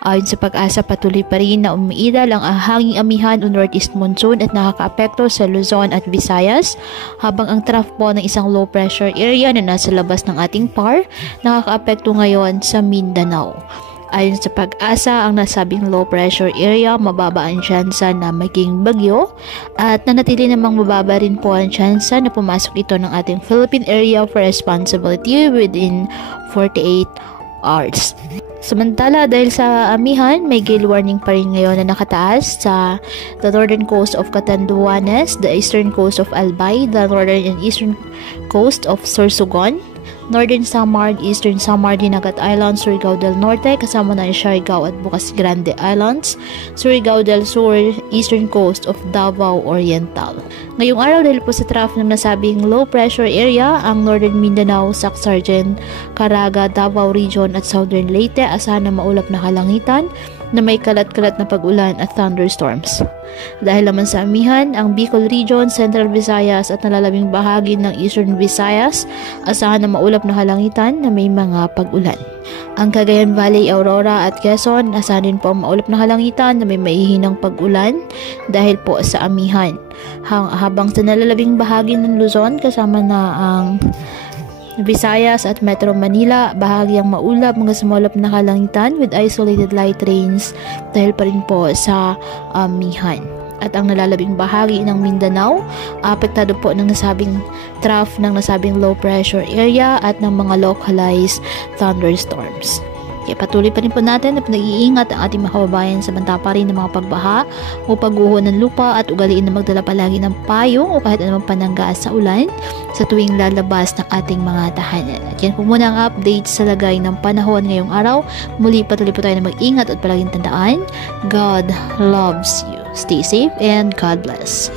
Ayon sa Pag-asa, patuloy pa rin na umiidal ang hanging amihan o northeast monsoon at nakakaapekto sa Luzon at Visayas, habang ang trough po ng isang low pressure area na nasa labas ng ating PAR nakakaapekto ngayon sa Mindanao. Ayon sa Pag-asa, ang nasabing low pressure area mababa ang tsansa na maging bagyo at nanatili namang mababa rin po ang tsansa na pumasok ito ng ating Philippine Area of Responsibility within 48 hours. Samantala, dahil sa amihan, may gale warning pa rin ngayon na nakataas sa the northern coast of Catanduanes, the eastern coast of Albay, the northern and eastern coast of Sorsogon, Northern Samar, Eastern Samar, Dinagat Islands, Surigao del Norte, kasama na ang Siargao at Bocas Grande Islands, Surigao del Sur, Eastern Coast of Davao Oriental. Ngayong araw, dahil po sa trough ng nasabing low pressure area, ang Northern Mindanao, Sac-Sargent, Caraga, Davao Region at Southern Leyte, asahan na maulap na kalangitan na may kalat-kalat na pag-ulan at thunderstorms. Dahil naman sa amihan, ang Bicol Region, Central Visayas at nalalabing bahagi ng Eastern Visayas, asahan na maulap na kalangitan na may mga pag-ulan. Ang Cagayan Valley, Aurora at Quezon, asahan din po ang maulap na kalangitan na may maihinang pag-ulan dahil po sa amihan. Habang sa nalalabing bahagi ng Luzon, kasama na ang Visayas at Metro Manila, bahagyang maulap hanggang sa maulap na kalangitan with isolated light rains dahil pa rin po sa amihan. At ang nalalabing bahagi ng Mindanao, apektado po ng nasabing trough ng nasabing low pressure area at ng mga localized thunderstorms. Kaya patuloy pa rin po natin na pinag-iingat ang ating mga kababayan sa banta pa rin ng mga pagbaha o pagguho ng lupa at ugaliin na magdala palagi ng payong o kahit anumang panangga sa ulan sa tuwing lalabas ng ating mga tahanan. At yan po muna ang update sa lagay ng panahon ngayong araw. Muli patuloy po tayo na mag-ingat at palaging tandaan, God loves you. Stay safe and God bless.